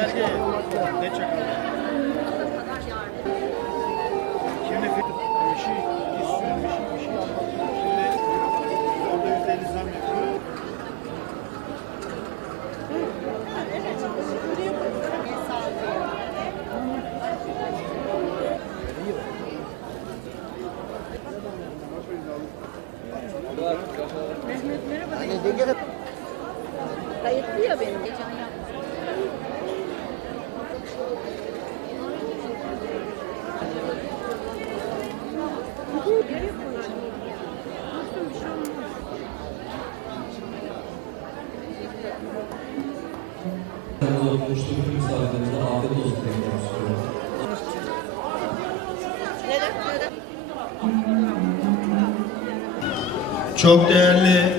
Ne çakalı? Şimdi bir şey istiyor, bir şey, bir şey anlatıyor. Şimdi orada yüzde elli zam yapıyor. Kayıtlı ya benim. Geçen yaptım. Oturmuştu bütün misafirlerimize afiyet olsun demek istiyorum. Çok değerli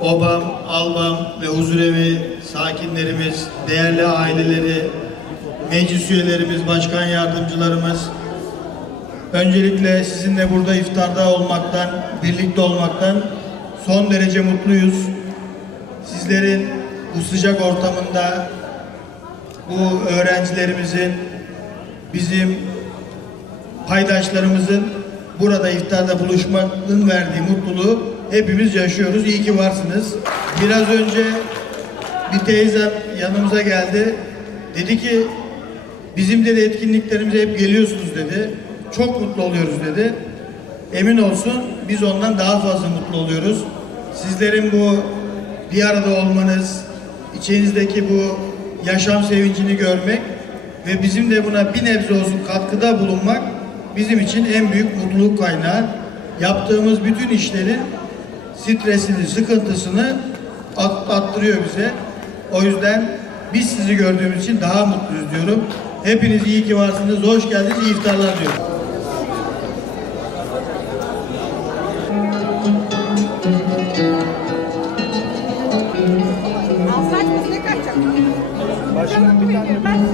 obam, albam ve huzurevi sakinlerimiz, değerli aileleri, meclis üyelerimiz, başkan yardımcılarımız, öncelikle sizinle burada iftarda olmaktan, birlikte olmaktan son derece mutluyuz. Sizlerin bu sıcak ortamında bu öğrencilerimizin, bizim paydaşlarımızın burada iftarda buluşmanın verdiği mutluluğu hepimiz yaşıyoruz. İyi ki varsınız. Biraz önce bir teyzem yanımıza geldi. Dedi ki bizim dedi etkinliklerimize hep geliyorsunuz dedi. Çok mutlu oluyoruz dedi. Emin olsun biz ondan daha fazla mutlu oluyoruz. Sizlerin bu bir arada olmanız, içinizdeki bu yaşam sevincini görmek ve bizim de buna bir nebze olsun katkıda bulunmak bizim için en büyük mutluluk kaynağı. Yaptığımız bütün işlerin stresini, sıkıntısını at- attırıyor bize. O yüzden biz sizi gördüğümüz için daha mutluyuz diyorum. Hepiniz iyi ki varsınız, hoş geldiniz, iyi iftarlar diyorum. Başkanım bir tane